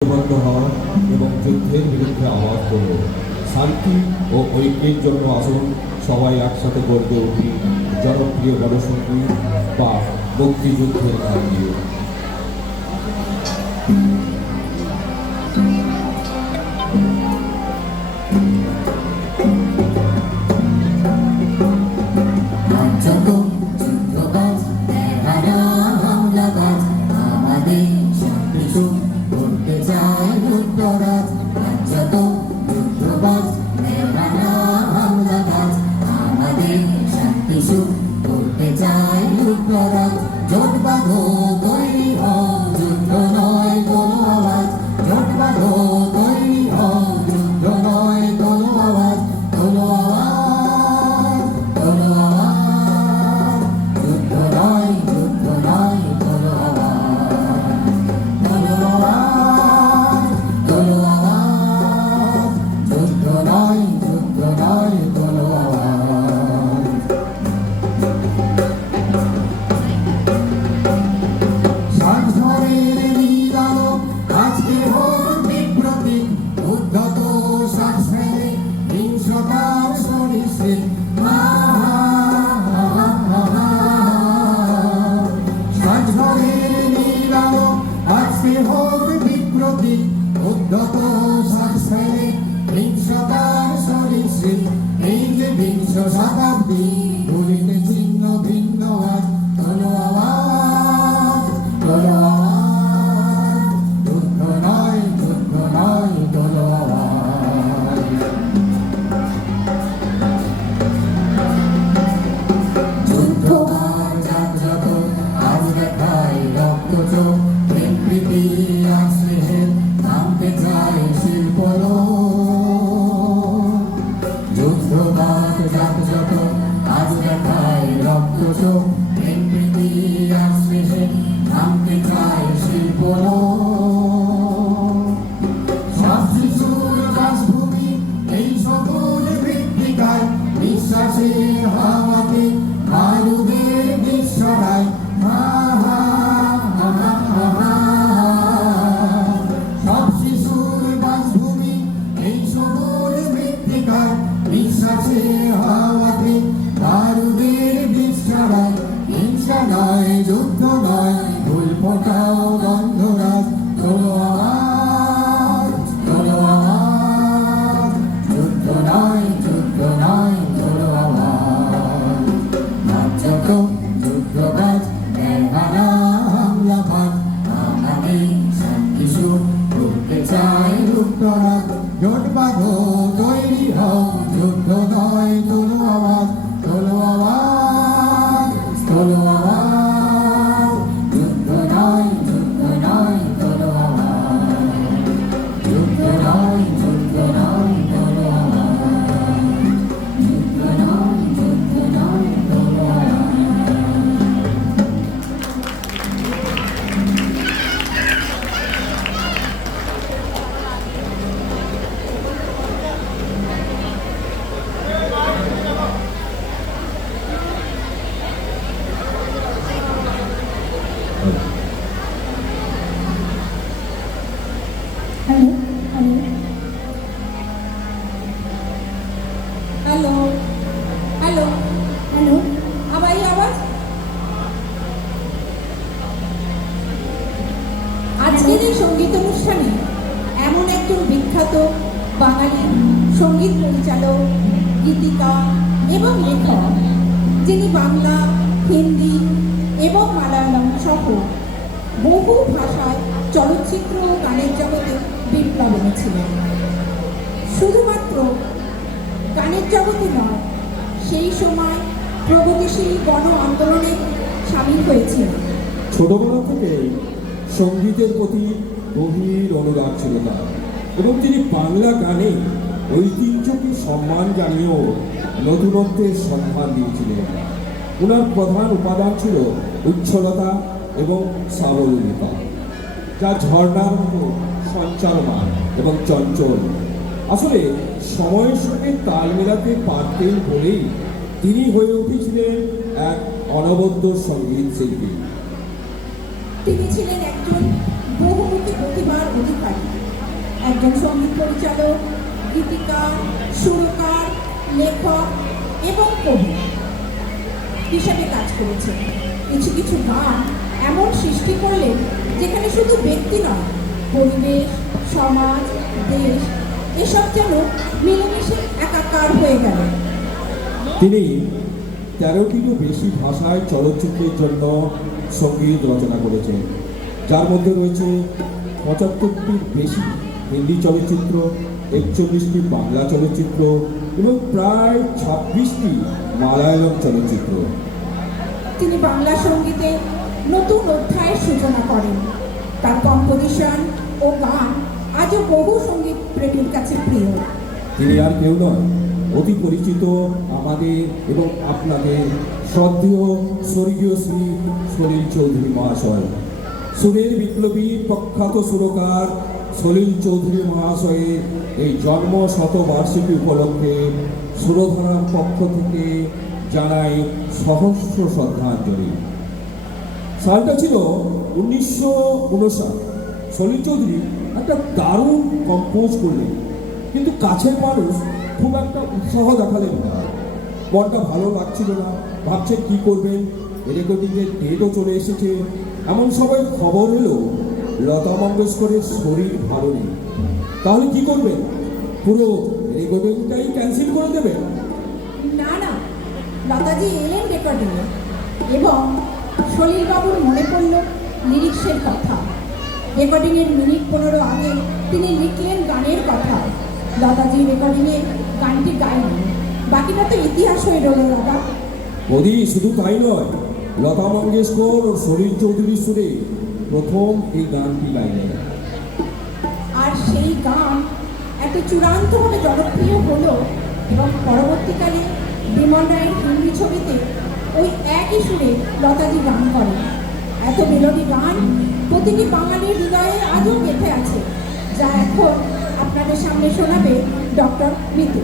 ঐক্যবদ্ধ হও এবং যুদ্ধের বিরুদ্ধে আওয়াজ তোলো। শান্তি ও ঐক্যের জন্য আসুন সবাই একসাথে গড়ে উঠি জনপ্রিয় গণসংগীত বা মুক্তিযুদ্ধের গান দিয়ে। সঙ্গীত অনুষ্ঠানে এমন একজন বিখ্যাত বাঙালি সঙ্গীত পরিচালক, গীতিকা এবং লেখক, যিনি বাংলা, হিন্দি এবং মালায়ালাম সহ বহু ভাষায় চলচ্চিত্র ও গানের জগতে বিপ্লব এনেছিলেন। শুধুমাত্র গানের জগতে নয়, সেই সময় প্রগতিশীল গণ আন্দোলনে সামিল হয়েছিলেন। ছোটবেলা থেকে সঙ্গীতের প্রতি গভীর অনুরাগ ছিল তার, এবং তিনি বাংলা গানে ঐতিহ্যকে সম্মান জানিয়েও নতুনত্বের সম্মান দিয়েছিলেন। ওনার প্রধান উপাদান ছিল উচ্ছলতা এবং সাবলীলতা, যা ঝর্ণার মতো সঞ্চালমান এবং চঞ্চল। আসলে সময়ের সঙ্গে তাল মেলাতে পারতেন বলেই তিনি হয়ে উঠেছিলেন এক অনবদ্য সঙ্গীত শিল্পী। তিনি ছিলেন একজন বহুমুখী প্রতিভার অধিকারী, একজন সঙ্গীত পরিচালক, গীতিকার, সুরকার, লেখক এবং কবি হিসাবে কাজ করেছেন। কিছু কিছু গান এমন সৃষ্টি করলেন যেখানে শুধু ব্যক্তি নয়, পরিবেশ, সমাজ, দেশ এসব যেন মিলেমিশে একাকার হয়ে গেল। তিনি 13টিরও বেশি ভাষায় চলচ্চিত্রের জন্য সঙ্গীত রচনা করেছেন, যার মধ্যে রয়েছে 75টির বেশি হিন্দি চলচ্চিত্র, 41টি বাংলা চলচ্চিত্র এবং প্রায় 26টি মালায়ালম চলচ্চিত্র। তিনি বাংলা সঙ্গীতে নতুন অধ্যায়ের সূচনা করেন। তার কম্পোজিশন ও গান আজও বহু সঙ্গীত প্রেমীর কাছে প্রিয়। তিনি আর কেউ নয়, অতি পরিচিত আমাদের এবং আপনাদের শ্রদ্ধেয় স্বর্গীয় শ্রী সলিল চৌধুরী মহাশয়। সুরের বিপ্লবী প্রখ্যাত সুরকার সলিল চৌধুরী মহাশয়ের এই জন্ম শতবার্ষিকী উপলক্ষে সুরধারার পক্ষ থেকে জানাই সহস্র শ্রদ্ধাঞ্জলি। সালটা ছিল 1959। সলিল চৌধুরী একটা দারুণ কম্পোজ করলেন, কিন্তু কাছের মানুষ খুব একটা উৎসাহ দেখালেন না। মনটা ভালো লাগছিল না, ভাবছেন কী করবেন, রেকর্ডিংয়ের ডেটও চলে এসেছে। এমন সবাই খবর এলো লতা মঙ্গেশকরের শরীর ভালো নেই। তাহলে কি করবেন? পুরো রেকর্ডিংটাই ক্যান্সেল করে দেবেন? না না, লতাজি এলেন রেকর্ডিংয়ে এবং সলিলবাবুর মনে পড়ল লিরিক্সের কথা। রেকর্ডিংয়ের মিনিট 15 আগে তিনি লিখলেন গানের কথা। লতাজি রেকর্ডিংয়ে গানটি গাইলেন, বাকিটা তো ইতিহাস হয়ে রইল। দাদা মোদি শুধু তাই নয়, লতা মঙ্গেশকর ও সলিল চৌধুরীর সুরে প্রথম এই গানটি গাইলেন। আর সেই গান এত চূড়ান্তভাবে জনপ্রিয় হলো এবং পরবর্তীকালে বিমল রায়ের হিন্দি ছবিতে ওই একই সুরে লতাজি গান করেন। এত মেলোডি গান প্রতিটি বাঙালির হৃদয়ে আজও গেঁথে আছে, যা এখন আপনাদের সামনে শোনাবে ডক্টর মিতু।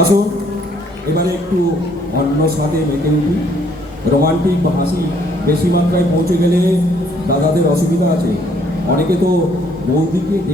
আসুন এবারে একটু অন্য সাথে মেতে উঠি। রোমান্টিক বা হাসি বেশি মাত্রায় পৌঁছে গেলে দাদাদের অসুবিধা আছে। অনেকে তো বৌদিকে